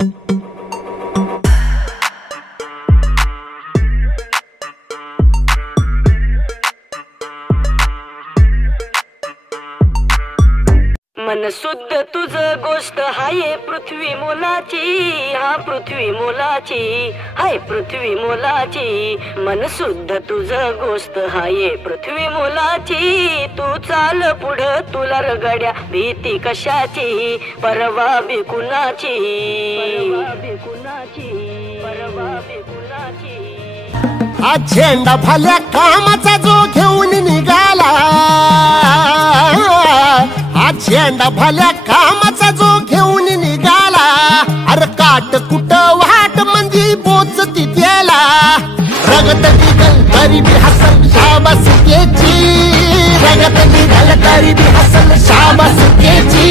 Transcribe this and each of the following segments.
मन शुद्ध तुझ गोष्ट हाय पृथ्वी मोलाची, हा पृथ्वी मोलाची, हाय पृथ्वी मोलाची. मन शुद्ध तुझ गोष्ट हाय पृथ्वी मोलाची. तू चाल पुढं तुला रगड्या भीती कशाची, परवा बिकुनाची, परवा बिकुनाची, परवा बिकुनाची. आज झेंडा भल्या कामाचा जो घेऊन निघाला, आज झेंडा भल्या कामाचा जो घेऊन निघाला. अरे काट कुट वाट मंदी बोचती त्याला, रगत निघल तरी बी हसल शाबासकीची, रगत निघल तरी बी हसल शाबासकीची.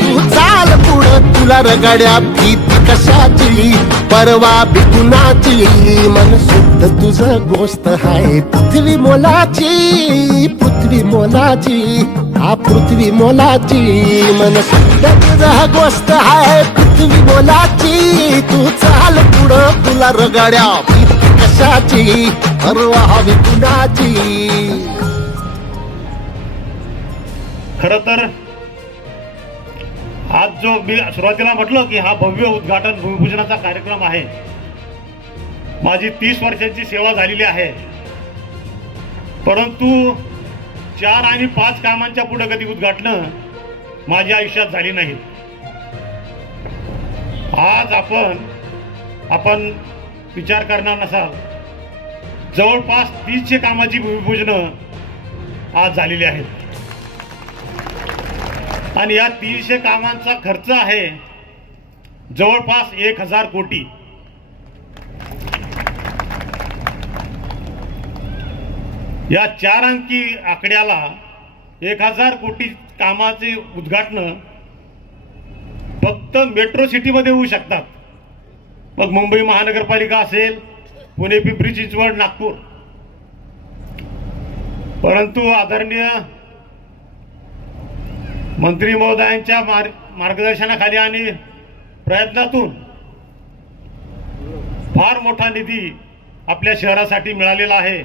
तू चाल पुढं तुला रगड्या भीती कशाची, परवा बिकुनाची. मन शुद्ध तुझं गोष्ट हाय पृथ्वी मोलाची, पृथ्वी मोलाची, हा पृथ्वी मोलाची. मन शुद्ध तुझं गोष्ट हाय पृथ्वी मोलाची. तू चाल पुढं तुला रगड्या भीती कशाची, परवा बिकुनाची. खरं तर आज जो मी सुरुवातीला म्हटलं की हा भव्य उद्घाटन भूमिपूजनाचा कार्यक्रम आहे. माझी 30 वर्षांची सेवा झालेली आहे, परंतु 4 आणि 5 कामांच्या पुढे कधी उद्घाटन माझ्या आयुष्यात झाली नाहीत. आज आपण विचार करणार नसाल, जवळपास 300 कामाची भूमिपूजन आज झालेली आहेत. आणि या 300 कामांचा खर्च आहे जवळपास 1000 कोटी. या 4 अंकी आकड्याला 1000 कोटी कामाचे उद्घाटन फक्त मेट्रो सिटीमध्ये होऊ शकतात. मग मुंबई महानगरपालिका असेल, पुणे, पिंपरी चिंचवड, नागपूर. परंतु आदरणीय मंत्री महोदयांच्या मार्गदर्शनाखाली आणि प्रयत्नातून फार मोठा निधी आपल्या शहरासाठी मिळालेला आहे.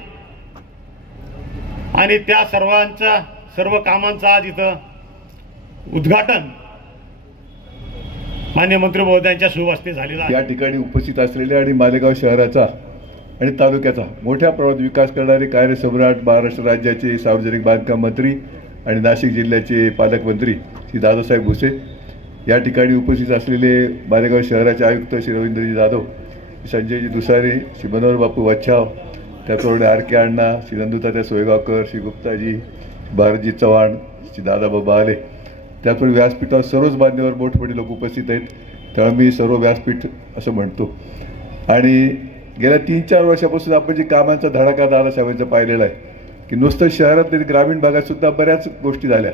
आणि त्या सर्व कामांचा आज इथं उद्घाटन माननीय मंत्री महोदयांच्या शुभ हस्ते झालेला आहे. या ठिकाणी उपस्थित असलेल्या आणि मालेगाव शहराचा आणि तालुक्याचा मोठ्या प्रमाणात विकास करणारे कार्यसम्राट महाराष्ट्र राज्याचे सार्वजनिक बांधकाम मंत्री आणि नाशिक जिल्ह्याचे पालकमंत्री श्री दादासाहेब भुसे, या ठिकाणी उपस्थित असलेले मालेगाव शहराचे आयुक्त श्री रवींद्रजी जाधव, संजयजी दुसारे, श्री मनोहर बापू वच्छाव, त्याचबरोबर आर.के. अण्णा, श्री नंदुतात्या सोयगावकर, श्री गुप्ताजी, भारतजी चव्हाण, श्री दादाबाबा आले, त्याचबरोबर व्यासपीठावर सर्वच मान्यवर मोठमोठे लोक उपस्थित आहेत. त्यामुळे मी सर्व व्यासपीठ असं म्हणतो. आणि गेल्या 3-4 वर्षापासून आपण जी कामांचा धडाका दादासाहेबांचा पाहिलेला आहे की नुसतं शहरात नाही, ग्रामीण भागात सुद्धा बऱ्याच गोष्टी झाल्या.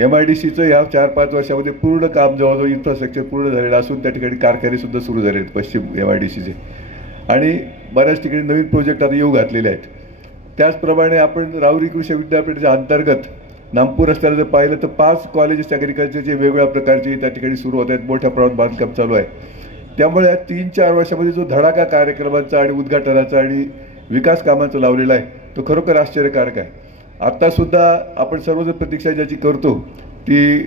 MIDCचं या 4-5 वर्षामध्ये पूर्ण काम जवळजवळ इन्फ्रास्ट्रक्चर पूर्ण झालेलं असून त्या ठिकाणी कारखाने सुद्धा सुरू झाले आहेत पश्चिम MIDCचे. आणि बऱ्याच ठिकाणी नवीन प्रोजेक्ट आता येऊ घातलेले आहेत. त्याचप्रमाणे आपण राहुरी कृषी विद्यापीठाच्या अंतर्गत नागपूर रस्त्याला जर पाहिलं तर 5 कॉलेजेस ॲग्रिकल्चरचे वेगवेगळ्या प्रकारचे त्या ठिकाणी सुरू होत आहेत. मोठ्या प्रमाणात बांधकाम चालू आहे. त्यामुळे या 3-4 वर्षामध्ये जो धडाका कार्यक्रमांचा आणि उद्घाटनाचा आणि विकास कामांचा लावलेला आहे तो खरोखर आश्चर्यकारक आहे. आत्तासुद्धा आपण सर्वजण प्रतीक्षा ज्याची करतो ती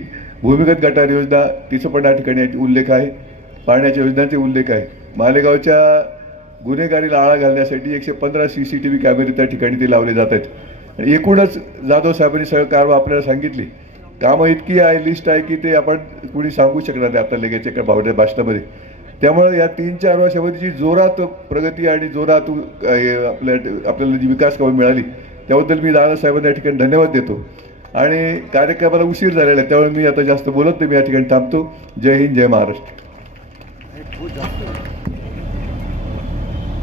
भूमिगत गटार योजना, तिचं पण या ठिकाणी उल्लेख आहे. पाण्याच्या योजनांचे उल्लेख आहे. मालेगावच्या गुन्हेगारीला आळा घालण्यासाठी 115 CCTV कॅमेरे त्या ठिकाणी ते लावले जात आहेत. आणि एकूणच जाधव साहेबांनी सगळं कारवा आपल्याला सांगितली. कामं इतकी आहे, लिस्ट आहे की ते आपण कुणी सांगू शकणार नाही आपल्या लगेच एका भाषणामध्ये. त्यामुळे या 3-4 वर्षामध्ये जी जोरात प्रगती आणि जोरात आपल्याला जी विकास कामं मिळाली त्याबद्दल मी दादासाहेबांना या ठिकाणी धन्यवाद देतो. आणि कार्यक्रमाला उशीर झालेला आहे त्यामुळे मी आता जास्त बोलत नाही, मी या ठिकाणी थांबतो. जय हिंद, जय महाराष्ट्र.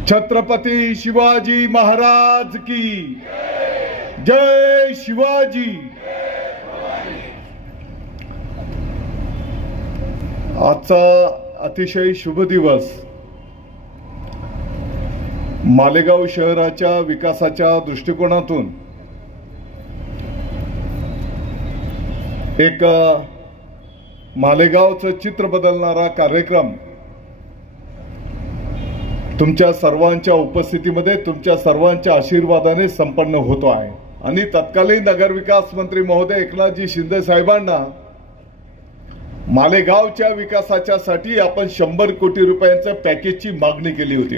छत्रपती शिवाजी महाराज की जय. शिवाजी. आजचा अतिशय शुभ दिवस मालेगाव शहराच्या विकासाच्या दृष्टिकोनातून एक मालेगावचं चित्र बदलणारा कार्यक्रम तुमच्या सर्वांच्या उपस्थितीमध्ये तुमच्या सर्वांच्या आशीर्वादाने संपन्न होतो आहे आणि तत्कालीन नगरविकास मंत्री महोदय एकनाथजी शिंदे साहेबांना मालेगावच्या विकासाच्या साठी आपण 100 कोटी रुपयांच्या पॅकेजची मागणी केली होती.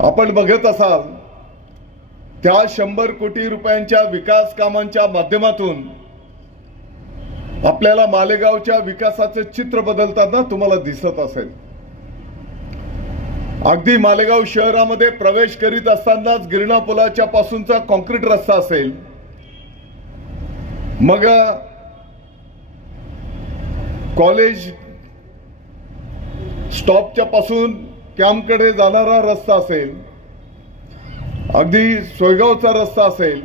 आपण बघत असाल त्या 100 कोटी रुपयांच्या विकास कामांच्या माध्यमातून आपल्याला मालेगावच्या विकासाचे चित्र बदलताना तुम्हाला दिसत असेल. अगदी मालेगाव शहरामध्ये प्रवेश करीत असतानाच गिरणा पुलाच्या पासूनचा कॉन्क्रीट रस्ता असेल, मग कॉलेज स्टॉपच्या पासून कॅम्पकडे जाणारा रस्ता असेल, अगदी सोयगावचा रस्ता असेल,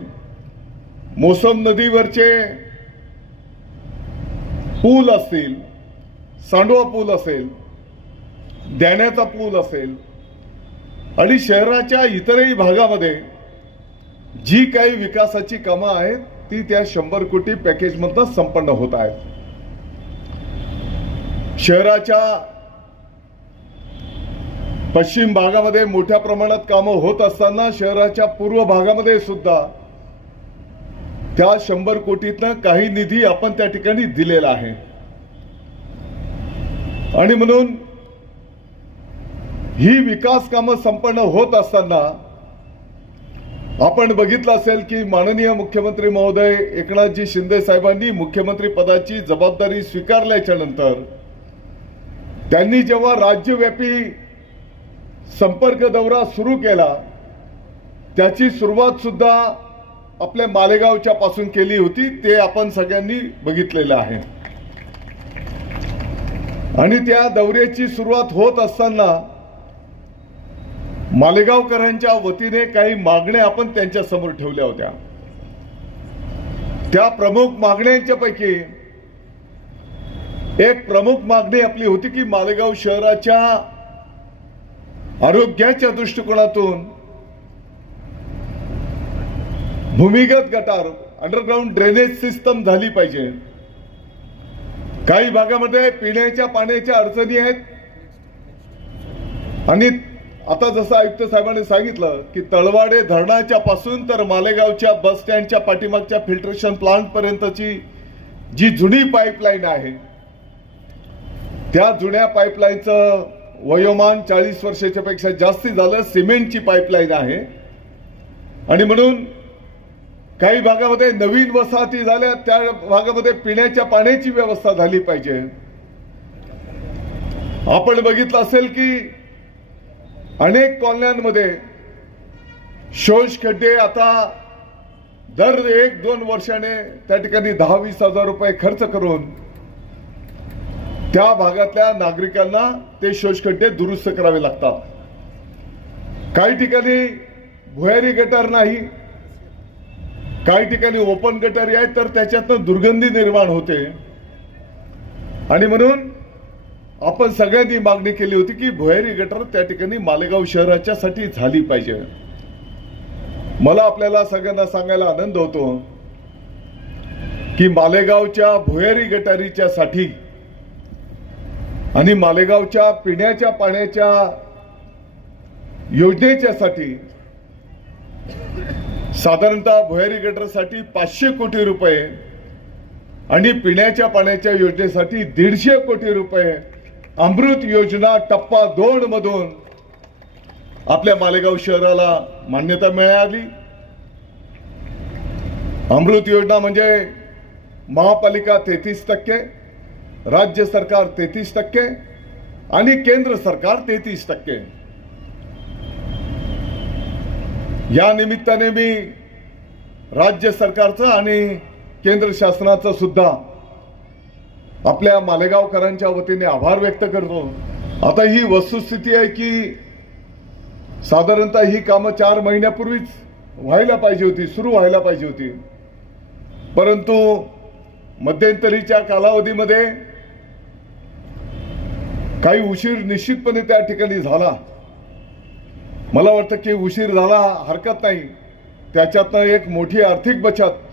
मोसम नदीवरचे पूल असतील, सांडवा पूल असेल, द्याण्याचा पूल असेल आणि शहराच्या इतरही भागामध्ये जी काही विकासाची कामं आहेत ती त्या 100 कोटी पॅकेजमधून संपन्न होत आहेत. शहराच्या पश्चिम भागामध्ये मोठ्या प्रमाणात कामं होत असताना शहराच्या पूर्व भागामध्ये सुद्धा त्या 100 कोटीतनं काही निधी आपण त्या ठिकाणी दिलेला आहे. आणि म्हणून ही विकास कामं संपन्न होत असताना आपण बघितलं असेल की माननीय मुख्यमंत्री महोदय एकनाथजी शिंदे साहेबांनी मुख्यमंत्री पदाची जबाबदारी स्वीकारल्याच्या नंतर त्यांनी जेव्हा राज्यव्यापी संपर्क दौरा सुरू केला त्याची सुरुवात सुद्धा आपल्या मालेगावच्या पासून केली होती. ते आपण सगळ्यांनी बघितलेलं आहे. आणि त्या दौऱ्याची सुरुवात होत असताना मालेगावकरांच्या वतीने काही मागण्या आपण त्यांच्या समोर ठेवल्या होत्या. त्या प्रमुख मागण्यांच्या पैकी एक प्रमुख मागणी आपली होती की मालेगाव शहराच्या आरोग्याच्या दृष्टिकोनातून भूमिगत गटार अंडरग्राउंड ड्रेनेज सिस्टम झाली पाहिजे. काही भागामध्ये पिण्याच्या पाण्याच्या अडचणी आहेत आणि आता जसं आयुक्त साहेबांनी सांगितलं की तळवाडे धरणाच्या पासून तर मालेगावच्या बस स्टँडच्या पाठीमागच्या फिल्ट्रेशन प्लांट पर्यंतची जी जुनी पाईपलाईन आहे त्या जुन्या पाईपलाईनचं वयोमान 40 वर्षाच्या पेक्षा जास्ती झालं. सिमेंटची पाईपलाईन आहे आणि म्हणून काही भागामध्ये नवीन वसाहती झाल्या त्या भागामध्ये पिण्याच्या पाण्याची व्यवस्था झाली पाहिजे. आपण बघितलं असेल की अनेक कॉलन्यांमध्ये शोष खड्डे आता दर 1-2 वर्षाने त्या ठिकाणी 10-20 हजार रुपये खर्च करून त्या भागातल्या नागरिकांना ते शोष खड्डे दुरुस्त करावे लागतात. काही ठिकाणी भुयारी गटार नाही, काही ठिकाणी ओपन गटारी आहेत तर त्याच्यातनं दुर्गंधी निर्माण होते. आणि म्हणून आपण सगळ्यांनी मागणी केली होती की भुयारी गटार त्या ठिकाणी मालेगाव शहराच्या साठी झाली पाहिजे. मला आपल्याला सगळ्यांना सांगायला आनंद होतो की मालेगावच्या भुयारी गटारीच्या साठी आणि मालेगावच्या पिण्याच्या पाण्याच्या योजनेच्या साठी साधारणतः भुयारी गटारसाठी 500 कोटी रुपये आणि पिण्याच्या पाण्याच्या योजनेसाठी 150 कोटी रुपये अमृत योजना टप्पा 2 मधून आपल्या मालेगाव शहराला मान्यता मिळाली. अमृत योजना म्हणजे महापालिका 33%, राज्य सरकार 33% आणि केंद्र सरकार 33%. या निमित्ताने मी राज्य सरकारचं आणि केंद्र शासनाचं सुद्धा आपल्या मालेगावकरांच्या वतीने आभार व्यक्त करतो. आता ही वस्तुस्थिती आहे की साधारणतः ही कामं 4 महिन्यापूर्वीच व्हायला पाहिजे होती, सुरू व्हायला पाहिजे होती. परंतु मध्यंतरीच्या कालावधीमध्ये काही उशीर निश्चितपणे त्या ठिकाणी झाला. मला वाटतं की उशीर झाला हरकत नाही, त्याच्यातनं एक मोठी आर्थिक बचत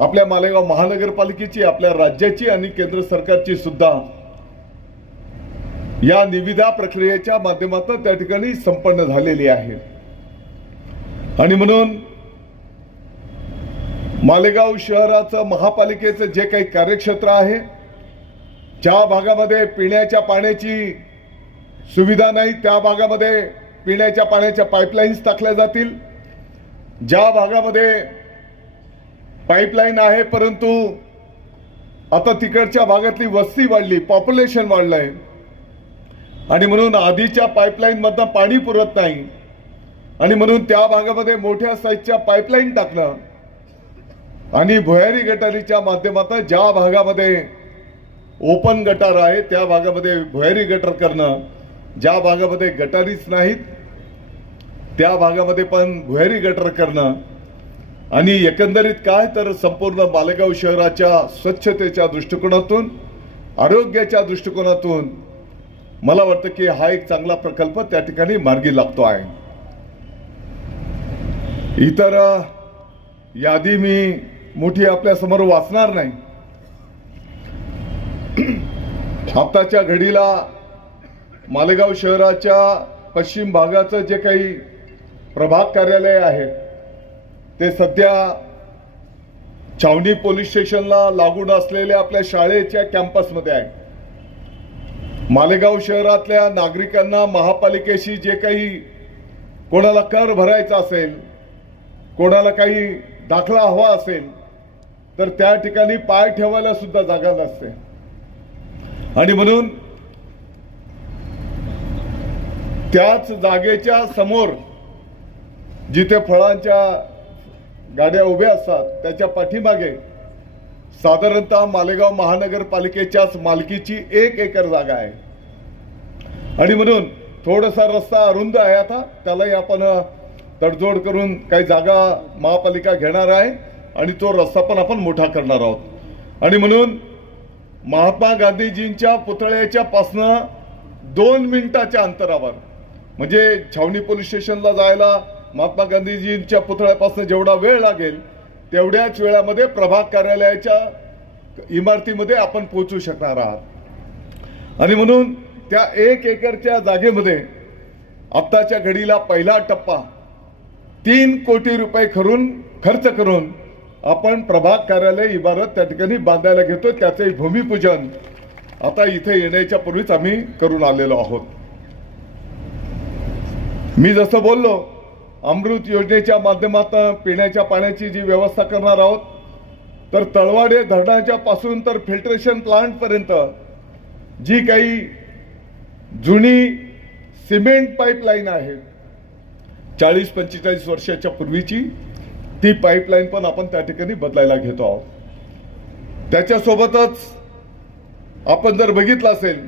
आपल्या मालेगाव महानगरपालिकेची, आपल्या राज्याची आणि केंद्र सरकारची सुद्धा या निविदा प्रक्रियेच्या माध्यमातून त्या ठिकाणी संपन्न झालेली आहे. आणि म्हणून मालेगाव शहराचं महापालिकेचं जे काही कार्यक्षेत्र आहे, ज्या भागामध्ये पिण्याच्या पाण्याची सुविधा नाही त्या भागामध्ये पिण्याच्या पाण्याच्या पाईपलाईन्स टाकल्या जातील. ज्या भागामध्ये पाईपलाईन आहे परंतु आता तिकडच्या भागातली वस्ती वाढली, पॉप्युलेशन वाढलंय आणि म्हणून आधीच्या पाईपलाईन मधनं पाणी पुरत नाही आणि म्हणून त्या भागामध्ये मोठ्या साईजच्या पाईपलाईन टाकणं आणि भुयारी गटारीच्या माध्यमातून ज्या भागामध्ये ओपन गटार आहे त्या भागामध्ये भुयारी गटर करणं, ज्या भागामध्ये गटारीच नाहीत त्या भागामध्ये पण भुयारी गटर करणं आणि एकंदरीत काय तर संपूर्ण मालेगाव शहराच्या स्वच्छतेच्या दृष्टिकोनातून, आरोग्याच्या दृष्टिकोनातून मला वाटतं की हा एक चांगला प्रकल्प त्या ठिकाणी मार्गी लागतो आहे. इतर यादी मी मोठी आपल्या समोर वाचणार नाही. आताच्या घडीला मालेगाव शहराच्या पश्चिम भागाचं जे काही प्रभाग कार्यालय आहे ते सध्या छावणी पोलीस स्टेशनला लागून असलेल्या आपल्या शाळेच्या कॅम्पसमध्ये आहे. मालेगाव शहरातल्या नागरिकांना महापालिकेशी जे काही कोणाला कर भरायचा असेल, कोणाला काही दाखला हवा असेल तर त्या ठिकाणी पाय ठेवायला सुद्धा जागा नसते आणि म्हणून त्याच जागेच्या समोर जिथे फळांच्या गाड्या उभ्या असतात त्याच्या पाठीमागे साधारणतः मालेगाव महानगरपालिकेच्याच मालकीची 1 एकर जागा आहे आणि म्हणून थोडासा रस्ता अरुंद आहे. आता त्यालाही आपण तडजोड करून काही जागा महापालिका घेणार आहे आणि तो रस्ता पण आपण मोठा करणार आहोत आणि म्हणून महात्मा गांधीजींच्या पुतळ्याच्या पासनं 2 मिनिटाच्या अंतरावर म्हणजे छावणी पोलीस स्टेशनला जायला महात्मा गांधीजींच्या पुतळ्यापासून जेवढा वेळ लागेल तेवढ्याच वेळामध्ये प्रभाग कार्यालयाच्या इमारतीमध्ये आपण पोहोचू शकणार आहात आणि म्हणून त्या 1 एकरच्या जागेमध्ये आत्ताच्या घडीला पहिला टप्पा 3 कोटी रुपये खर्च करून आपण प्रभाग कार्यालय इमारत त्या ठिकाणी बांधायला घेतो. त्याचे भूमिपूजन आता इथे येण्याच्या पूर्वीच आम्ही करून आलेलो आहोत. मी जसं बोललो अमृत योजनेच्या माध्यमातून पिण्याच्या पाण्याची जी व्यवस्था करणार आहोत तर तळवाडे धरणाच्या पासून तर फिल्ट्रेशन प्लांट पर्यंत जी काही जुनी सिमेंट पाईपलाईन आहे 40-45 वर्षाच्या पूर्वीची ती पाईपलाईन पण आपण त्या ठिकाणी बदलायला घेतो आहोत. त्याच्यासोबतच आपण जर बघितलं असेल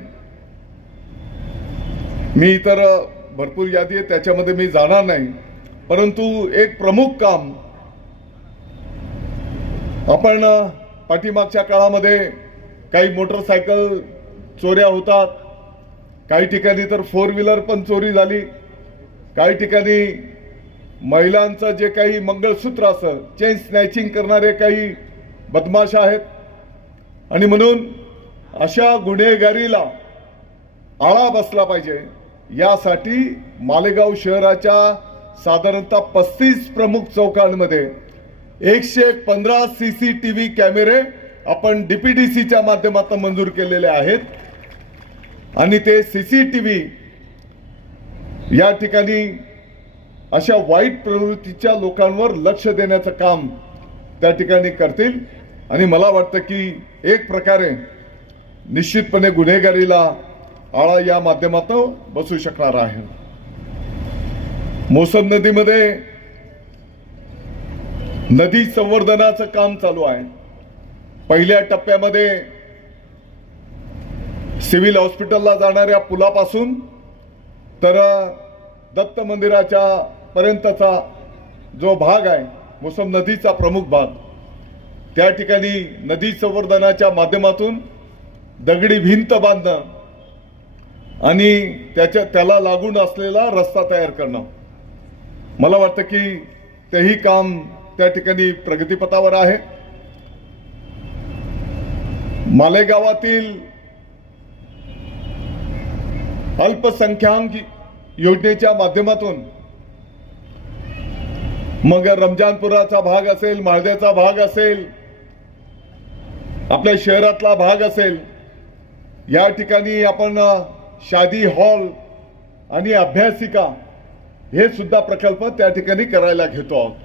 मी तर भरपूर यादी आहे त्याच्यामध्ये मी जाणार नाही परंतु एक प्रमुख काम आपण पाठीमागच्या काळामध्ये काही मोटरसायकल चोऱ्या होतात, काही ठिकाणी तर 4 व्हीलर पण चोरी झाली, काही ठिकाणी महिलांचं जे काही मंगळसूत्र असं चेन स्नॅचिंग करणारे काही बदमाश आहेत आणि म्हणून अशा गुन्हेगारीला आळा बसला पाहिजे यासाठी मालेगाव शहराच्या साधारणतः 35 प्रमुख चौकांमध्ये 115 CCTV कॅमेरे आपण DPDCच्या माध्यमातून मंजूर केलेले आहेत आणि ते CCTV या ठिकाणी अशा वाईट प्रवृत्तीच्या लोकांवर लक्ष देण्याचं काम त्या ठिकाणी करतील आणि मला वाटतं की एक प्रकारे निश्चितपणे गुन्हेगारीला आळा या माध्यमातून बसू शकणार आहे. मोसम नदीमध्ये नदी संवर्धनाचं काम चालू आहे. पहिल्या टप्प्यामध्ये सिव्हिल हॉस्पिटलला जाणाऱ्या पुलापासून तर दत्त मंदिराच्या पर्यंतचा जो भाग आहे मोसम नदीचा प्रमुख भाग त्या ठिकाणी नदी संवर्धनाच्या माध्यमातून दगडी भिंत बांधणं आणि त्याला लागून असलेला रस्ता तयार करणं मला वाटतं की तेही काम त्या ठिकाणी प्रगतीपथावर आहे. मालेगावातील अल्पसंख्याक योजनेच्या माध्यमातून मग रमजानपुराचा भाग असेल, माळद्याचा भाग असेल, आपल्या शहरातला भाग असेल, या ठिकाणी आपण शादी हॉल आणि अभ्यासिका हे सुद्धा प्रकल्प त्या ठिकाणी करायला घेतो आहोत.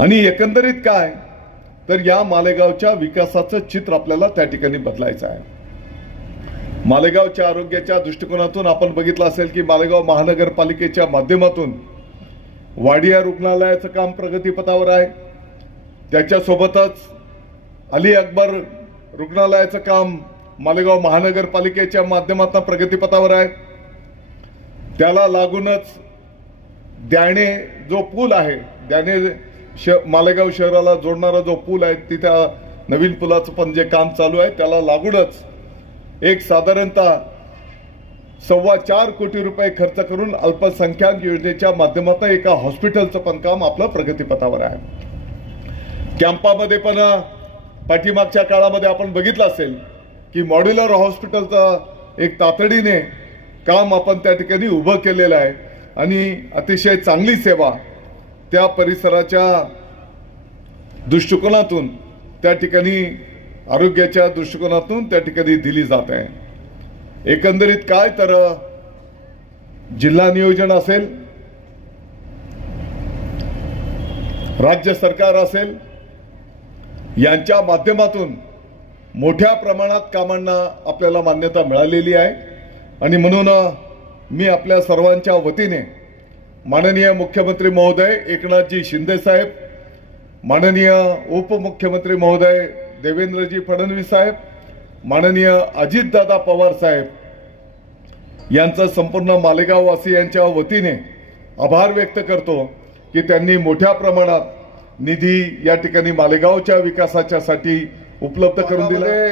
आणि एकंदरीत काय तर या मालेगावच्या विकासाचं चित्र आपल्याला त्या ठिकाणी बदलायचं आहे. मालेगावच्या आरोग्याच्या दृष्टिकोनातून आपण बघितलं असेल की मालेगाव महानगरपालिकेच्या माध्यमातून वाडिया रुग्णालयाचं काम प्रगतीपथावर आहे. त्याच्यासोबतच अली अकबर रुग्णालयाचं काम मालेगाव महानगरपालिकेच्या माध्यमातून प्रगतीपथावर आहे. त्याला लागूनच द्याणे जो पूल आहे, द्याणे मालेगाव शहराला जोडणारा जो पूल आहे, तिथे नवीन पुलाचं पण जे काम चालू आहे त्याला लागूनच एक साधारणतः 4.25 कोटी रुपये खर्च करून अल्पसंख्याक योजनेच्या माध्यमातून एका हॉस्पिटलचं पण काम आपलं प्रगतीपथावर आहे. कॅम्पामध्ये पण पाठीमागच्या काळामध्ये आपण बघितलं असेल की मॉड्युलर हॉस्पिटलचं एक तातडीने काम आपण त्या ठिकाणी उभं केलेलं आहे आणि अतिशय चांगली सेवा त्या परिसराच्या दृष्टिकोनातून त्या ठिकाणी आरोग्याच्या दृष्टिकोनातून त्या ठिकाणी दिली जात आहे. एकंदरीत काय तर जिल्हा नियोजन असेल, राज्य सरकार असेल, यांच्या माध्यमातून मोठ्या प्रमाणात कामांना आपल्याला मान्यता मिळालेली आहे. आणि म्हणून मी आपल्या सर्वांच्या वतीने माननीय मुख्यमंत्री महोदय एकनाथजी शिंदे साहेब, माननीय उपमुख्यमंत्री महोदय देवेंद्रजी फडणवीस साहेब, माननीय अजितदादा पवार साहेब यांचा संपूर्ण मालेगाव वासियांच्या वतीने आभार व्यक्त करतो की त्यांनी मोठ्या प्रमाणात निधी या ठिकाणी मालेगावच्या विकासाच्यासाठी उपलब्ध करून दिले.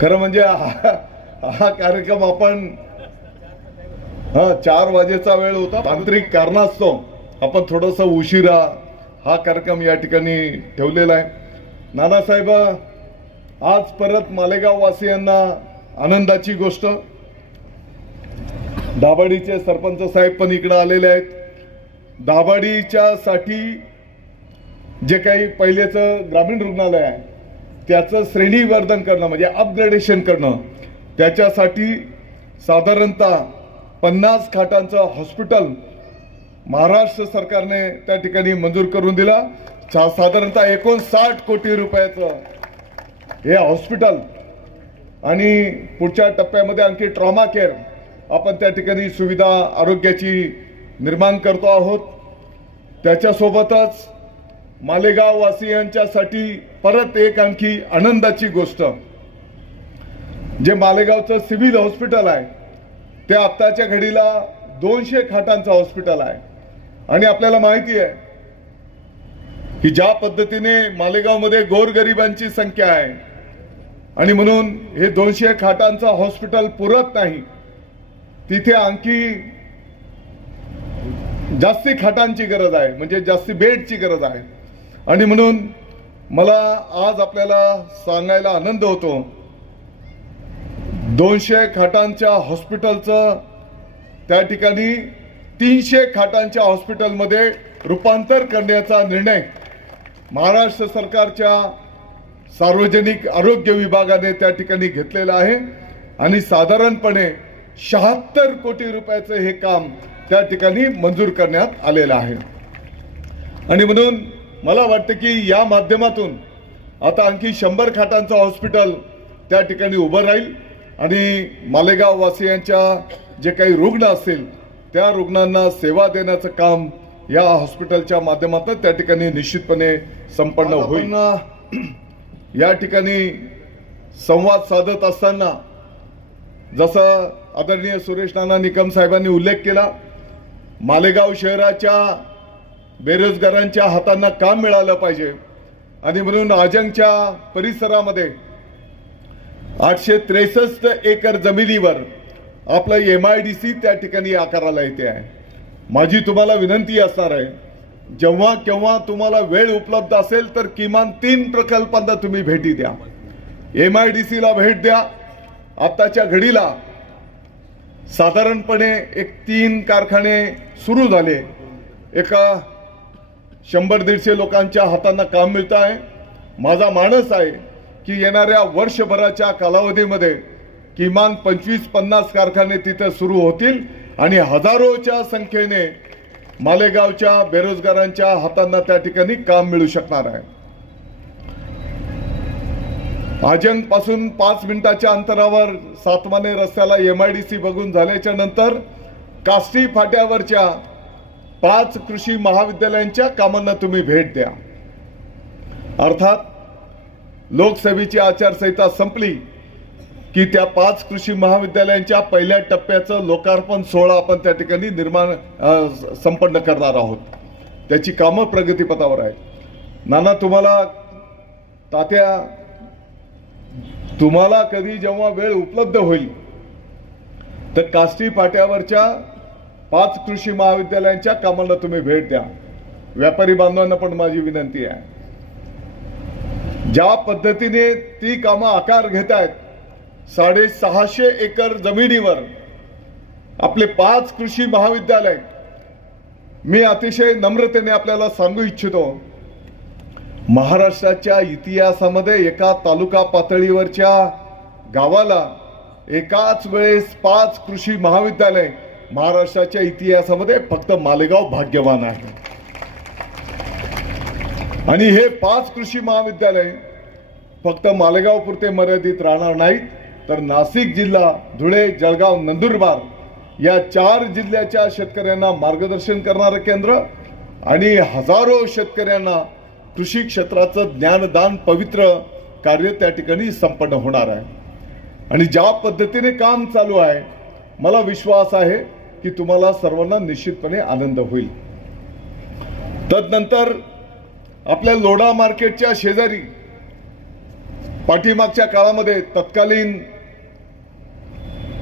खरं म्हणजे हा कार्यक्रम आपण 4 वाजेचा वेळ होता, तांत्रिक कारणास्तव आपण थोडस उशिरा हा कार्यक्रम या ठिकाणी ठेवलेला आहे. नानासाहेब, आज परत मालेगाव वासियांना आनंदाची गोष्ट, दाभाडीचे सरपंच साहेब पण इकडे आलेले आहेत. दाभाडीच्या साठी जे काही पहिलेच ग्रामीण रुग्णालय आहे त्याचं श्रेणीवर्धन करणं म्हणजे अपग्रेडेशन करणं, त्याच्यासाठी साधारणतः 50 खाटांचं हॉस्पिटल महाराष्ट्र सरकारने त्या ठिकाणी मंजूर करून दिला. साधारणतः 59 कोटी रुपयाचं हे हॉस्पिटल आणि पुढच्या टप्प्यामध्ये आणखी ट्रॉमा केअर आपण त्या ठिकाणी सुविधा आरोग्याची निर्माण करतो आहोत. त्याच्यासोबतच मालेगाव वासियांच्यासाठी परत एक आणखी आनंदाची गोष्ट, जे मालेगावचं सिव्हिल हॉस्पिटल आहे ते आत्ताच्या घडीला 200 खाटांचं हॉस्पिटल आहे. आणि आपल्याला माहिती आहे की ज्या पद्धतीने मालेगावमध्ये गोरगरिबांची संख्या आहे आणि म्हणून हे 200 खाटांचं हॉस्पिटल पुरत नाही, तिथे आणखी जास्ती खाटांची गरज आहे, म्हणजे जास्ती बेडची गरज आहे. आणि म्हणून मला आज आपल्याला सांगायला आनंद होतो 200 खाटांच्या हॉस्पिटलचं त्या ठिकाणी 300 खाटांच्या हॉस्पिटलमध्ये रूपांतर करण्याचा निर्णय महाराष्ट्र सरकारच्या सार्वजनिक आरोग्य विभागाने त्या ठिकाणी घेतलेला आहे. आणि साधारणपणे 76 कोटी रुपयाचं हे काम त्या ठिकाणी मंजूर करण्यात आलेलं आहे. आणि म्हणून मला वाटतं की या माध्यमातून आता आणखी 100 खाटांचं हॉस्पिटल त्या ठिकाणी उभं राहील आणि मालेगाव वासियांच्या जे काही रुग्ण असतील त्या रुग्णांना सेवा देण्याचं काम या हॉस्पिटलच्या माध्यमातून त्या ठिकाणी निश्चितपणे संपन्न होईल. या ठिकाणी संवाद साधत असताना जसं आदरणीय सुरेश नाना निकम साहेबांनी उल्लेख केला, मालेगाव शहराच्या बेरोजगारांच्या हातांना काम मिळालं पाहिजे आणि म्हणून आजंगच्या परिसरामध्ये 863 एकर जमिनीवर आपलं MIDC त्या ठिकाणी आकाराला येते आहे. माझी तुम्हाला विनंती असणार आहे जेव्हा केव्हा तुम्हाला वेळ उपलब्ध असेल तर किमान 3 प्रकल्पांना तुम्ही भेटी द्या. MIDC ला भेट द्या. आताच्या घडीला साधारणपणे 3 कारखाने सुरू झाले. एका 100-150 लोकांच्या हातांना काम मिळत आहे. माझा मानस आहे की येणाऱ्या वर्षभराच्या कालावधीमध्ये किमान 25-50 कारखाने तिथे सुरू होतील आणि हजारोच्या संख्येने मालेगावच्या बेरोजगारांच्या हातांना त्या ठिकाणी काम मिळू शकणार आहे. आजन पासून 5 मिनिटाच्या अंतरावर सातमाने रस्त्याला MIDC बघून झाल्याच्या नंतर काष्टी फाट्यावरच्या 5 कृषी महाविद्यालयांच्या कामांना तुम्ही भेट द्या. अर्थात लोकसभेची आचारसंहिता संपली की त्या 5 कृषी महाविद्यालयांच्या पहिल्या टप्प्याचं लोकार्पण सोहळा आपण त्या ठिकाणी संपन्न करणार आहोत. त्याची कामं प्रगतीपथावर आहेत. नाना तुम्हाला कधी जेव्हा वेळ उपलब्ध होईल तर काष्टी फाट्यावरच्या 5 कृषी महाविद्यालयांच्या कामांना तुम्ही भेट द्या. व्यापारी बांधवांना पण माझी विनंती आहे, ज्या पद्धतीने ती कामं आकार घेत आहेत, 650 एकर जमिनीवर आपले 5 कृषी महाविद्यालय, मी अतिशय नम्रतेने आपल्याला सांगू इच्छितो, महाराष्ट्राच्या इतिहासामध्ये एका तालुका पातळीवरच्या गावाला एकाच वेळेस 5 कृषी महाविद्यालय महाराष्ट्राच्या इतिहासामध्ये फक्त मालेगाव भाग्यवान आहे. आणि हे 5 कृषी महाविद्यालय फक्त मालेगाव पुरते मर्यादित राहणार नाहीत, तर नाशिक जिल्हा, धुळे, जळगाव, नंदुरबार या 4 जिल्ह्याच्या शेतकऱ्यांना मार्गदर्शन करणारं केंद्र आणि हजारो शेतकऱ्यांना कृषी क्षेत्राचं ज्ञानदान पवित्र कार्य त्या ठिकाणी संपन्न होणार आहे. आणि ज्या पद्धतीने काम चालू आहे, मला विश्वास आहे की तुम्हाला सर्वांना निश्चितपणे आनंद होईल. तदनंतर आपल्या लोढा मार्केटच्या शेजारी पाठीमागच्या काळामध्ये तत्कालीन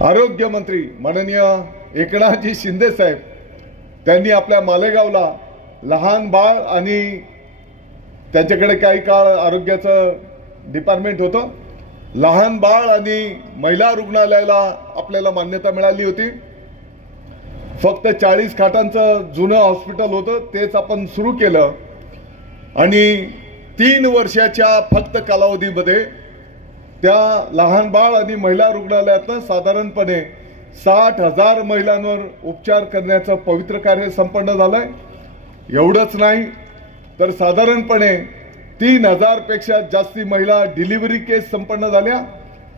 आरोग्य मंत्री माननीय एकनाथजी शिंदे साहेब त्यांनी आपल्या मालेगावला लहान बाळ आणि त्यांच्याकडे काही काळ आरोग्याचं डिपार्टमेंट होतं, लहान बाळ आणि महिला रुग्णालयाला आपल्याला मान्यता मिळाली होती. फक्त 40 खाटांचं जुनं हॉस्पिटल होतं, तेच आपण सुरू केलं आणि 3 वर्षाच्या फक्त कालावधीमध्ये त्या लहान बाळ आणि महिला रुग्णालयातनं साधारणपणे 60,000 महिलांवर उपचार करण्याचं पवित्र कार्य संपन्न झालंय. एवढंच नाही तर साधारणपणे 3,000 पेक्षा जास्ती महिला डिलिव्हरी केस संपन्न झाल्या.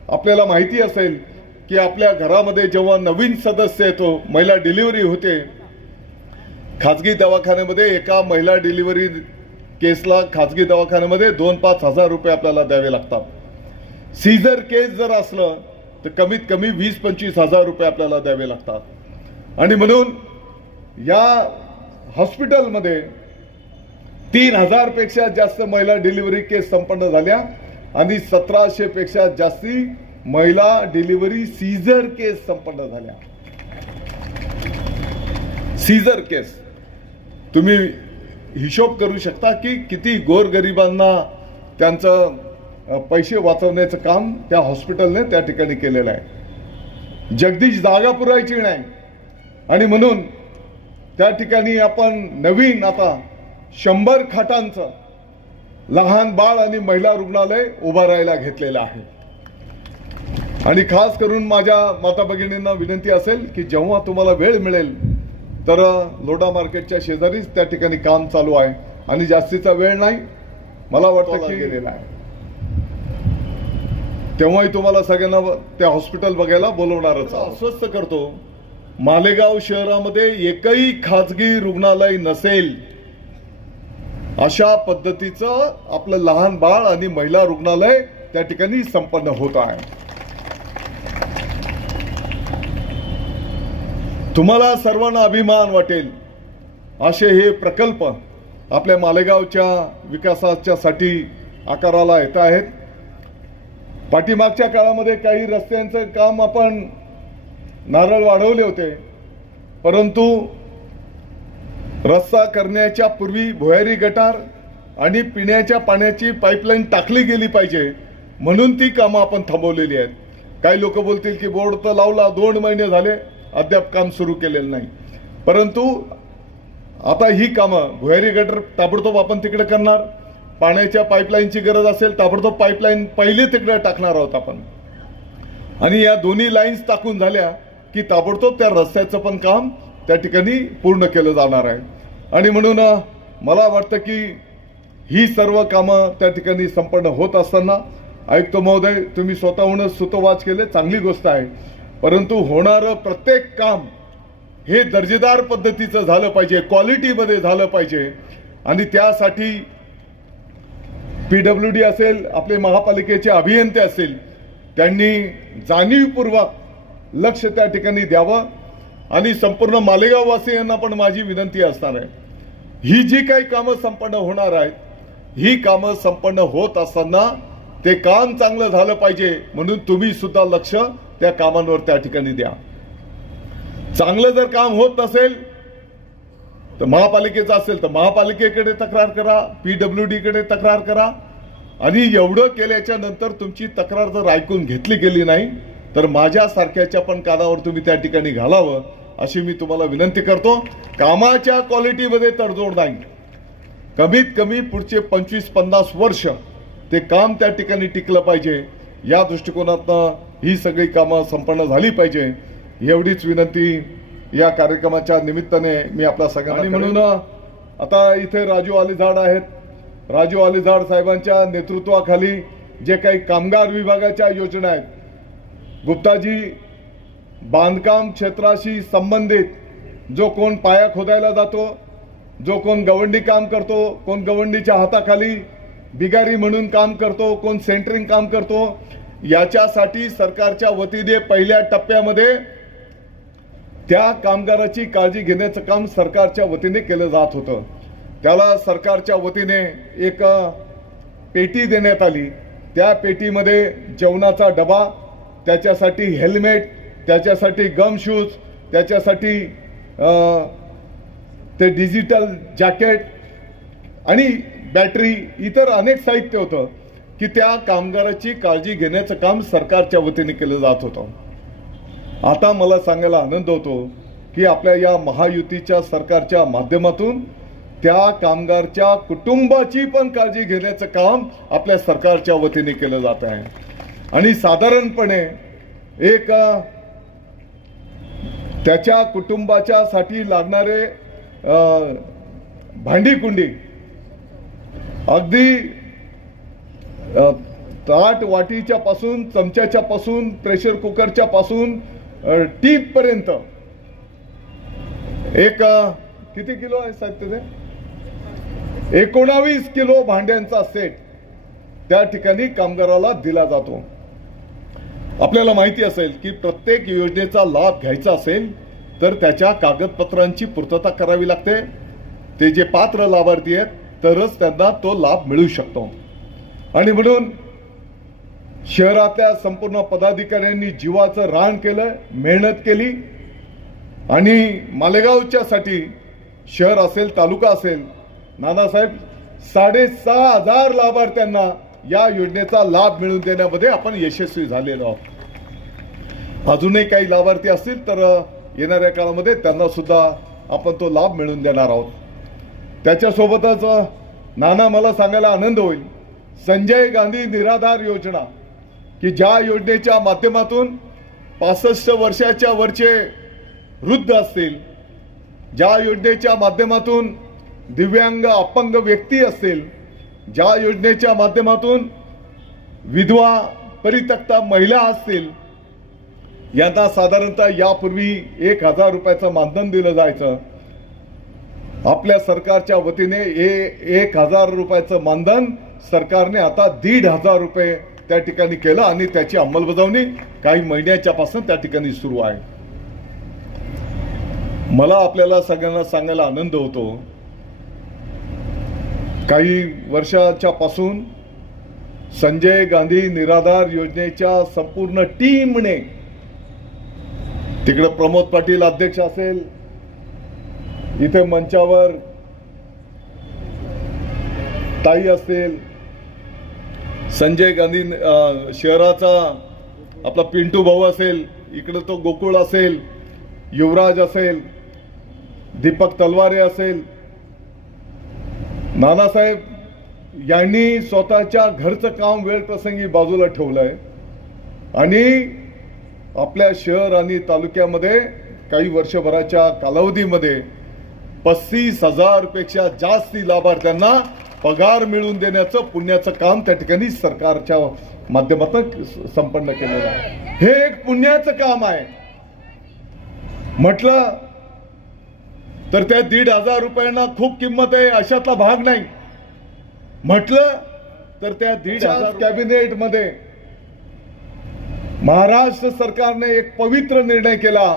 आपल्याला माहिती असेल की आपल्या घरामध्ये जेव्हा नवीन सदस्य येतो, महिला डिलिव्हरी होते, खाजगी दवाखान्यामध्ये एका महिला डिलिव्हरी केसला खाजगी दवाखान्यामध्ये 2-5 हजार रुपये आपल्याला द्यावे लागतात. सीझर केस जर असलं तर कमीत कमी 20-25 हजार रुपये आपल्याला द्यावे लागतात. आणि म्हणून या हॉस्पिटलमध्ये 3,000 पेक्षा जास्त महिला डिलिव्हरी केस संपन्न झाल्या आणि 1700 पेक्षा जास्ती महिला डिलिव्हरी सीझर केस संपन्न झाल्या. सीझर केस तुम्ही हिशोब करू शकता की किती गोरगरिबांना त्यांचं पैसे वाचवण्याचं काम त्या हॉस्पिटलने त्या ठिकाणी केलेलं आहे. जगदीश जागा पुरायची नाही आणि म्हणून त्या ठिकाणी आपण नवीन आता 100 खाटांचं लहान बाळ आणि महिला रुग्णालय उभारायला घेतलेलं आहे. आणि खास करून माझ्या माता भगिनींना विनंती असेल की जेव्हा तुम्हाला वेळ मिळेल तर लोढा मार्केटच्या शेजारीच त्या ठिकाणी काम चालू आहे आणि जास्तीचा वेळ नाही, मला वाटतं की गेलेला आहे, तेव्हाही तुम्हाला सगळ्यांना त्या हॉस्पिटल बघायला बोलवणारच. अस्वस्थ करतो, मालेगाव शहरामध्ये एकही खाजगी रुग्णालय नसेल अशा पद्धतीचं आपलं लहान बाळ आणि महिला रुग्णालय त्या ठिकाणी संपन्न होत आहे. तुम्हाला सर्वांना अभिमान वाटेल असे हे प्रकल्प आपल्या मालेगावच्या विकासाच्यासाठी आकाराला येत आहेत. पाठीमागच्या काळामध्ये काही रस्त्यांचं काम आपण नारळ वाढवले होते, परंतु रस्ता करण्याच्या पूर्वी भुयारी गटार आणि पिण्याच्या पाण्याची पाईपलाईन टाकली गेली पाहिजे, म्हणून ती कामं आपण थांबवलेली आहेत. काही लोक बोलतील की बोर्ड तर लावला, 2 महिने झाले अद्याप काम सुरू केलेलं नाही. परंतु आता ही कामं भुयारी गटर ताबडतोब आपण तिकडे करणार. पाण्याच्या पाईपलाईनची गरज असेल ताबडतोब पाईपलाईन पहिली तिकडे टाकणार आहोत आपण. आणि या दोन्ही लाईन्स टाकून झाल्या की ताबडतोब त्या रस्त्याचं पण काम त्या ठिकाणी पूर्ण केलं जाणार आहे. आणि म्हणून मला वाटतं की ही सर्व कामं त्या ठिकाणी संपन्न होत असताना आयुक्त महोदय तुम्ही स्वतःहूनच सुतोवाच केले, चांगली गोष्ट आहे. परंतु होणारं प्रत्येक काम हे दर्जेदार पद्धतीचं झालं पाहिजे, क्वालिटीमध्ये झालं पाहिजे. आणि त्यासाठी PWD असेल, आपले महापालिकेचे अभियंते असेल, त्यांनी जाणीवपूर्वक लक्ष त्या ठिकाणी द्यावं. आणि संपूर्ण मालेगाव वासियांना पण माझी विनंती असणार आहे, ही जी काही कामं संपन्न होणार आहेत, ही कामं संपन्न होत असताना ते काम चांगलं झालं पाहिजे, म्हणून तुम्ही सुद्धा लक्ष त्या कामांवर त्या ठिकाणी द्या. चांगलं जर काम होत नसेल तर महापालिकेचं असेल तर महापालिकेकडे तक्रार करा, PWD कडे तक्रार करा. आणि एवढं केल्याच्या नंतर तुमची तक्रार जर ऐकून घेतली गेली नाही तर माझ्यासारख्याच्या पण कानावर तुम्ही त्या ठिकाणी घालावं, अशी मी तुम्हाला विनंती करतो. कामाच्या क्वालिटीमध्ये तडजोड नाही, कमीत कमी पुढचे 25-50 वर्ष ते काम त्या ठिकाणी टिकलं पाहिजे. या दृष्टिकोनातनं ही सगळी कामं संपन्न झाली पाहिजे, एवढीच विनंती या कार्यक्रमाच्या निमित्ताने मी आपल्या सगळ्यांना. म्हणून आता इथे राजू अलीझाड आहेत. राजू अलीझाड साहेबांच्या नेतृत्वाखाली जे काही कामगार विभागाच्या योजना आहेत, गुप्ताजी बांधकाम क्षेत्राशी संबंधित जो कोण पाया खोदायला जातो, जो कोण गवंडी काम करतो, कोण गवंडीच्या हाताखाली बिगारी म्हणून काम करतो, कोण सेंटरिंग काम करतो, याच्यासाठी सरकारच्या वतीने पहिल्या टप्प्यामध्ये त्या कामगाराची काळजी घेण्याचं काम सरकारच्या वतीने केलं जात होतं. त्याला सरकारच्या वतीने एक पेटी देण्यात आली. त्या पेटीमध्ये जेवणाचा डबा, त्याच्यासाठी हेल्मेट, त्याच्यासाठी गम शूज, त्याच्यासाठी ते डिजिटल जॅकेट आणि बॅटरी, इतर अनेक साहित्य होतं की त्या कामगाराची काळजी घेण्याचं काम सरकारच्या वतीने केलं जात होतं. आता मला सांगायला आनंद होतो की आपल्या या महायुतीच्या सरकारच्या माध्यमातून त्या कामगारच्या कुटुंबाची पण काळजी घेण्याचं काम आपल्या सरकारच्या वतीने केलं जात आहे. आणि साधारणपणे एक त्याच्या कुटुंबाच्या साठी लागणारे भांडी कुंडी, अगदी ताट वाटीच्या पासून, चमच्याच्या पासून, प्रेशर कुकरच्या पासून टीप पर्यंत एक किती किलो आहे साहेब ते 19 किलो भांड्यांचा सेट त्या ठिकाणी कामगाराला दिला जातो. आपल्याला माहिती असेल की प्रत्येक योजनेचा लाभ घ्यायचा असेल तर त्याच्या कागदपत्रांची पूर्तता करावी लागते. ते जे पात्र लाभार्थी आहेत तरच त्यांना तो लाभ मिळू शकतो. आणि म्हणून शहरातल्या संपूर्ण पदाधिकाऱ्यांनी जीवाचं रान केलं, मेहनत केली. आणि मालेगावच्यासाठी शहर असेल, तालुका असेल, नानासाहेब 6,500 लाभार्थ्यांना या योजनेचा लाभ मिळवून देण्यामध्ये आपण यशस्वी झालेलो आहोत. अजूनही काही लाभार्थी असतील तर येणाऱ्या काळामध्ये त्यांना सुद्धा आपण तो लाभ मिळवून देणार आहोत. त्याच्यासोबतच नाना, मला सांगायला आनंद होईल, संजय गांधी निराधार योजना की ज्या योजनेच्या माध्यमातून 65 वर्षाच्या वरचे वृद्ध असतील, ज्या योजनेच्या माध्यमातून दिव्यांग अपंग व्यक्ती असतील, ज्या योजनेच्या माध्यमातून विधवा परित्यक्ता महिला असतील, यांना साधारणतः यापूर्वी 1,000 रुपयाचं मानधन दिलं जायचं. आपल्या सरकारच्या वतीने 1,000 रुपयाचं मानधन सरकारने आता 1,500 रुपये त्या ठिकाणी केलं आणि त्याची अंमलबजावणी काही महिन्याच्या पासून त्या ठिकाणी सुरू आहे. मला आपल्याला सगळ्यांना सांगायला आनंद होतो, काही वर्षाच्या पासून संजय गांधी निराधार योजनेच्या संपूर्ण टीमने, तिकडे प्रमोद पाटील अध्यक्ष असेल, इथे मंचावर ताई असतील, संजय गांधी शहराचा आपला पिंटू भाऊ असेल, इकडे तो गोकुळ असेल, युवराज असेल, दीपक तलवारे असेल, नानासाहेब यांनी स्वतःच्या घरचं काम वेळ प्रसंगी बाजूला ठेवलंय आणि आपल्या शहर आणि तालुक्यामध्ये काही वर्षभराच्या कालावधीमध्ये 35,000 पेक्षा जास्ती लाभार्थ्यांना पगार मिळवून देण्याचं पुण्याचं काम त्या ठिकाणी सरकारच्या माध्यमातून संपन्न केलेलं आहे. हे एक पुण्याचं काम आहे. म्हटलं तर त्या 1,500 रुपयांना खूप किंमत आहे अशातला भाग नाही. म्हटलं तर त्या 1,500 कॅबिनेट मध्ये महाराष्ट्र सरकारने एक पवित्र निर्णय केला.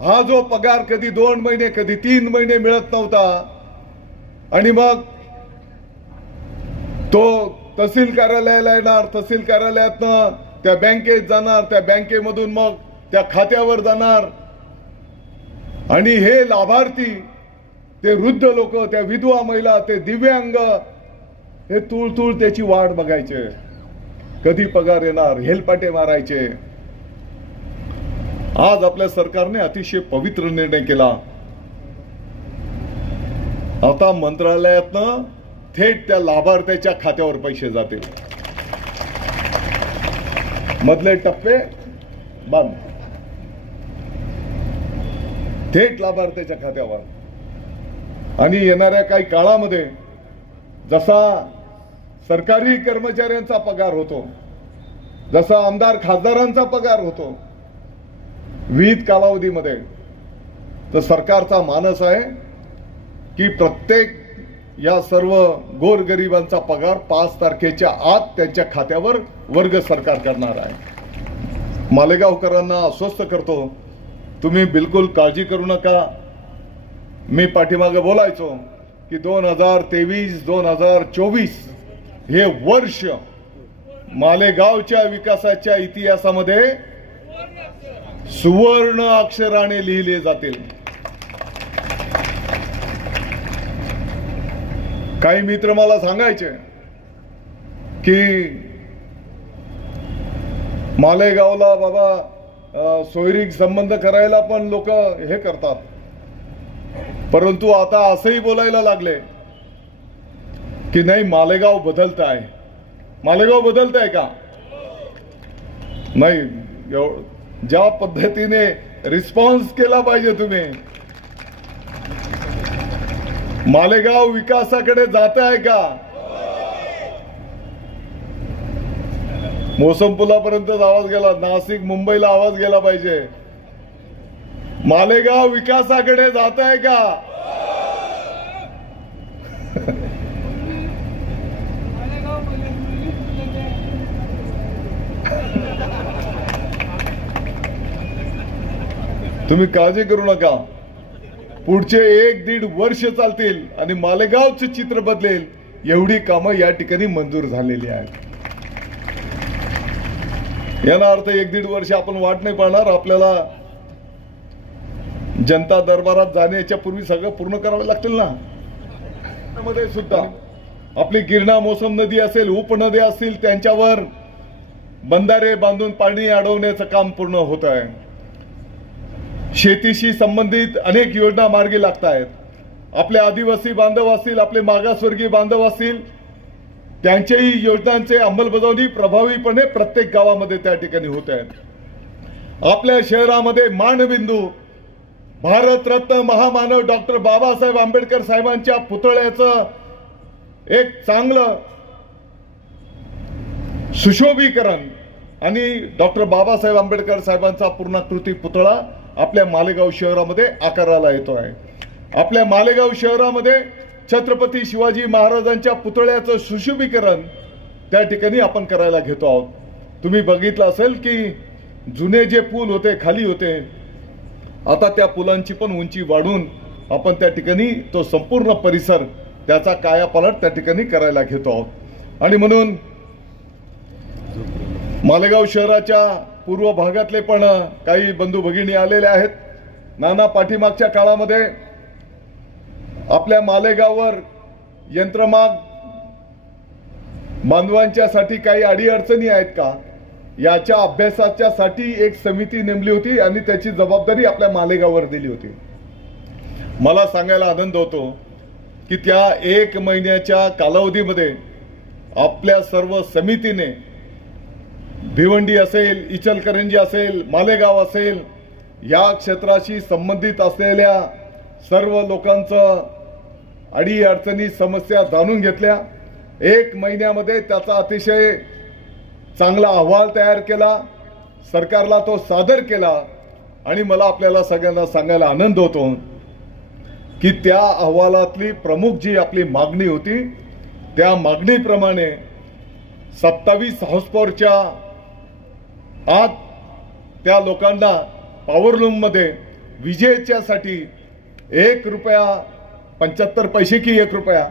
हा जो पगार कधी 2 महिने कधी 3 महिने मिळत नव्हता आणि मग तो तहसील कार्यालयाला येणार, तहसील कार्यालयातनं त्या बँकेत जाणार, त्या बँकेमधून मग त्या खात्यावर जाणार आणि हे लाभार्थी, ते वृद्ध लोक, त्या विधवा महिला, ते दिव्यांग, हे तूळ तूळ त्याची वाट बघायचे, कधी पगार येणार, हेलपाटे मारायचे. आज आपल्या सरकारने अतिशय पवित्र निर्णय केला. आता मंत्रालयातनं थेट त्या लाभार्थ्याच्या खात्यावर पैसे जातील. मधले टप्पे बंद, थेट लाभार्थ्याच्या खात्यावर. आणि येणाऱ्या काही काळामध्ये जसा सरकारी कर्मचाऱ्यांचा पगार होतो, जसा आमदार खासदारांचा पगार होतो विविध कालावधीमध्ये, तर सरकारचा मानस आहे की प्रत्येक या सर्व गोरगरिबांचा पगार 5 तारखेच्या आत त्यांच्या खात्यावर वर्ग सरकार करणार आहे. मालेगावकरांना आश्वस्त करतो, तुम्ही बिलकुल काळजी करू नका. मी पाठीमागे बोलायचो की 2023-2024 हे वर्ष मालेगावच्या विकासाच्या इतिहासामध्ये सुवर्ण अक्षराने लिहिले जातील. काही मित्र मला सांगायचे की मालेगावला बाबा सोयरीक संबंध करायला पण लोक हे करतात, परंतु आता असंही बोलायला लागले की नाही, मालेगाव बदलत आहे. मालेगाव बदलत आहे का? नाही. ज्या पद्धतीने रिस्पॉन्स केला पाहिजे तुम्ही, मालेगाव विकासाकडे जात आहे का? मोसम पुलापर्यंत आवाज गेला, नाशिक मुंबईला आवाज गेला पाहिजे. मालेगाव विकासाकडे जात आहे का? तुम्ही काळजी करू नका. पुढचे 1-1.5 वर्ष चालतील आणि मालेगावचे चित्र बदलेल एवढी कामं या ठिकाणी मंजूर झालेली आहेत. याचा अर्थ 1-1.5 वर्ष आपण वाट नाही पाहणार. आपल्याला जनता दरबारात जाण्याच्या पूर्वी सगळं पूर्ण करावं लागतील ना. मध्ये सुद्धा आपली गिरणा मोसम नदी असेल, उपनद्या असतील, त्यांच्यावर बंधारे बांधून पाणी अडवण्याचं काम पूर्ण होत आहे. शेतीशी संबंधित अनेक योजना मार्गी लागत आहेत. आपले आदिवासी बांधव असतील, आपले मागासवर्गीय बांधव असतील, त्यांच्याही योजनांचे अंमलबजावणी प्रभावीपणे प्रत्येक गावामध्ये त्या ठिकाणी होत आहे. आपल्या शहरामध्ये मानबिंदू भारतरत्न महामानव डॉक्टर बाबासाहेब आंबेडकर साहेबांच्या पुतळ्याचं एक चांगलं सुशोभीकरण आणि डॉक्टर बाबासाहेब आंबेडकर साहेबांचा पूर्णाकृती पुतळा आपल्या मालेगाव शहरामध्ये आकाराला येतो आहे. आपल्या मालेगाव शहरामध्ये छत्रपती शिवाजी महाराजांच्या पुतळ्याचं सुशोभीकरण त्या ठिकाणी आपण करायला घेतो आहोत. तुम्ही बघितलं असेल की जुने जे पूल होते खाली होते, आता त्या पुलांची पण उंची वाढून आपण त्या ठिकाणी तो संपूर्ण परिसर त्याचा कायापालट त्या ठिकाणी करायला घेतो आहोत. आणि म्हणून मालेगाव शहराच्या पूर्व भागातले पण काही बंधू भगिनी आलेले आहेत. नाना पाठीमागच्या काळामध्ये आपल्या मालेगाववर यंत्रमाग बांधवांच्यासाठी काही अडीअडचणी आहेत का, याच्या अभ्यासाच्यासाठी एक समिती नेमली होती आणि त्याची जबाबदारी आपल्या मालेगाववर दिली होती. मला सांगायला आनंद होतो की त्या 1 महिन्याच्या कालावधीमध्ये आपल्या सर्व समितीने भिवंडी असेल, इचलकरंजी असेल, मालेगाव असेल, या क्षेत्राशी संबंधित असलेल्या सर्व लोकांचं अडीअडचणी समस्या जाणून घेतल्या. 1 महिन्यामध्ये त्याचा अतिशय चांगला अहवाल तयार केला, सरकारला तो सादर केला आणि मला आपल्याला सगळ्यांना सांगायला आनंद होतो की त्या अहवालातली प्रमुख जी आपली मागणी होती त्या मागणीप्रमाणे 27 हॉर्सपॉवरच्या आत त्या लोकांना पॉवरलूममध्ये विजेच्यासाठी 1 रुपया 75 पैसे की 1 रुपया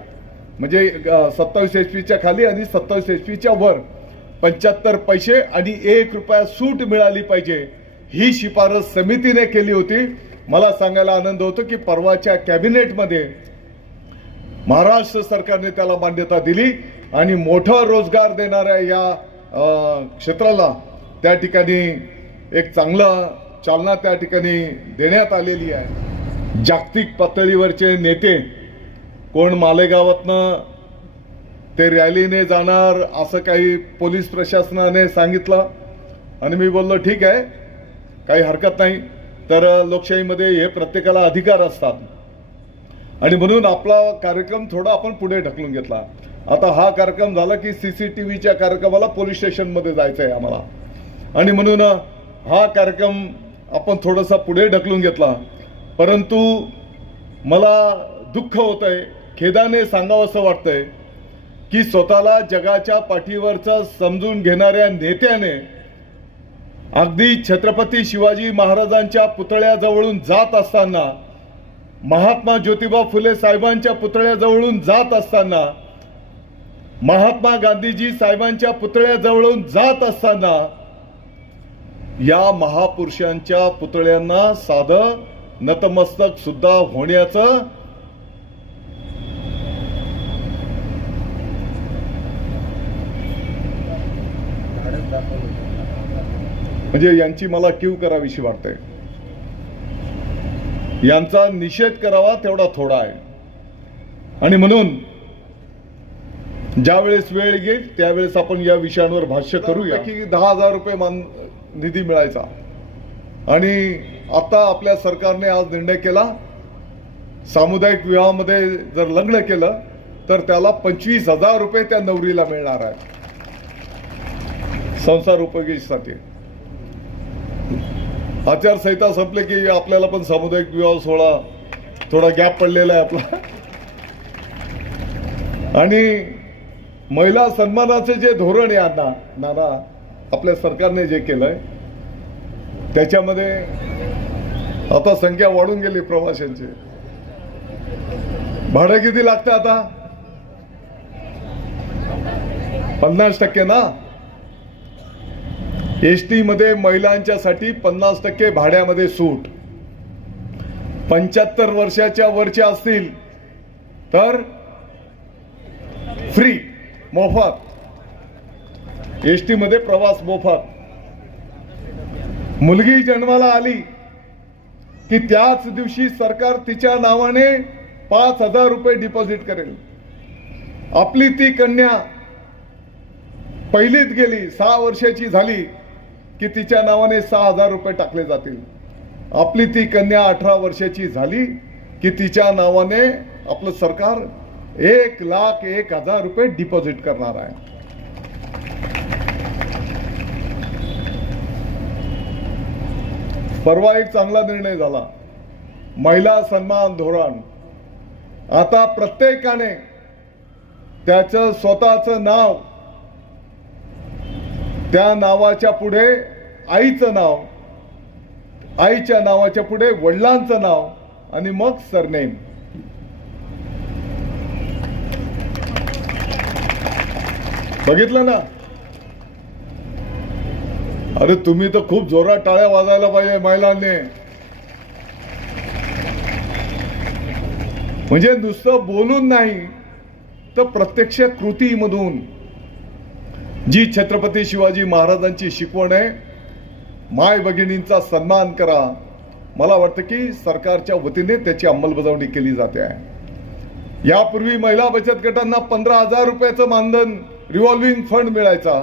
म्हणजे 27 HP खाली आणि 27 HP वर 75 पैसे आणि 1 रुपया सूट मिळाली पाहिजे, ही शिफारस समितीने केली होती. मला सांगायला आनंद होतो की परवाच्या कॅबिनेटमध्ये महाराष्ट्र सरकारने त्याला मान्यता दिली आणि मोठा रोजगार देणाऱ्या या क्षेत्राला त्या ठिकाणी एक चांगला चालना त्या ठिकाणी देण्यात आलेली आहे. जागतिक पातळीवरचे नेते कोण मालेगावातनं ते रॅलीने जाणार असं काही पोलीस प्रशासनाने सांगितलं आणि मी बोललो ठीक आहे, काही हरकत नाही. तर लोकशाहीमध्ये हे प्रत्येकाला अधिकार असतात आणि म्हणून आपला कार्यक्रम थोडा आपण पुढे ढकलून घेतला. आता हा कार्यक्रम झाला की CCTVच्या कार्यक्रमाला पोलीस स्टेशनमध्ये जायचं आहे आम्हाला आणि म्हणून हा कार्यक्रम आपण थोडासा पुढे ढकलून घेतला. परंतु मला दुःख होतंय, खेदाने सांगावंसं वाटतंय की स्वतःला जगाच्या पाठीवरचं समजून घेणाऱ्या नेत्याने अगदी छत्रपती शिवाजी महाराजांच्या पुतळ्याजवळून जात असताना, महात्मा ज्योतिबा फुले साहेबांच्या पुतळ्याजवळून जात असताना, महात्मा गांधीजी साहेबांच्या पुतळ्याजवळून जात असताना या महापुरुषांच्या पुतळ्यांना साधं नतमस्तक सुद्धा होण्याचं म्हणजे यांची मला कीव करावीशी वाटते. यांचा निषेध करावा तेवढा थोडा आहे आणि म्हणून ज्यावेळेस वेळ येईल त्यावेळेस आपण या विषयांवर भाष्य करूया. की 10,000 रुपये निधी मिळायचा आणि आता आपल्या सरकारने आज निर्णय केला सामुदायिक विवाहामध्ये जर लग्न केलं तर त्याला 25,000 रुपये त्या नवरीला मिळणार आहे संसार उपयोगीसाठी. आचारसंहिता संपले की आपल्याला पण सामुदायिक विवाह सोहळा थोडा गॅप पडलेला आहे आपला. आणि महिला सन्मानाचे जे धोरण आहे नाना आपल्या सरकारने जे केलंय त्याच्यामध्ये आता संख्या वाढून गेली प्रवाशांची. भाडं किती लागतं आता? 50% ना. एसटी मध्ये महिलांच्यासाठी 50% भाड्यामध्ये सूट. 75 वर्षाच्या वरच्या असतील तर फ्री, मोफत. एसटी मध्ये प्रवास मोफत. मुलगी जन्माला आली की त्याच दिवशी सरकार तिच्या नावाने 5,000 रुपये डिपॉझिट करेल. आपली ती कन्या पहिलीत गेली, 6 वर्षाची झाली की तिच्या नावाने 6,000 रुपये टाकले जातील. आपली ती कन्या 18 वर्षाची झाली की तिच्या नावाने आपलं सरकार 1,01,000 रुपये डिपॉझिट करणार आहे. परवा एक चांगला निर्णय झाला, महिला सन्मान धोरण. आता प्रत्येकाने त्याचं स्वतःचं नाव, त्या नावाच्या पुढे आईचं नाव, आईच्या नावाच्या पुढे वडिलांचं नाव आणि मग सरनेम. बघितलं ना? अरे तुम्ही तर खूप जोरात टाळ्या वाजायला पाहिजे महिलांनी. म्हणजे नुसतं बोलून नाही तर प्रत्यक्ष कृतीमधून जी छत्रपती शिवाजी महाराजांची शिकवण आहे, माय भगिनींचा सन्मान करा, मला वाटतं की सरकारच्या वतीने त्याची अंमलबजावणी केली जाते आहे। यापूर्वी महिला बचत गटांना 15,000 रुपयाचं मानधन रिव्हॉल्विंग फंड मिळायचा,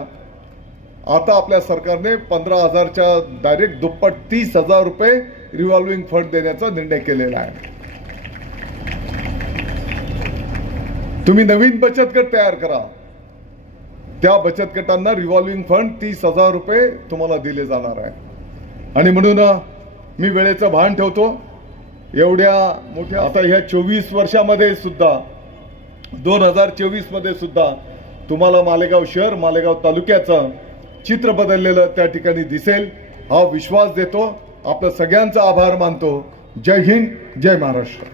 आता आपल्या सरकारने 15,000च्या डायरेक्ट दुप्पट 30,000 रुपये रिव्हॉल्विंग फंड देण्याचा निर्णय केलेला आहे। तुम्ही नवीन बचत गट तयार करा, त्या बचत गटांना रिव्हॉल्विंग फंड 30,000 रुपये तुम्हाला दिले जाणार आहे। आणि म्हणून मी वेळेचं भान ठेवतो, एवढ्या मोठ्या आता ह्या 24 वर्षामध्ये सुद्धा 2024 मध्ये सुद्धा तुम्हाला मालेगाव शहर मालेगाव तालुक्याचं चित्र बदललेलं त्या ठिकाणी दिसेल, हा विश्वास देतो। आपल्या सगळ्यांचा आभार मानतो। जय हिंद, जय महाराष्ट्र।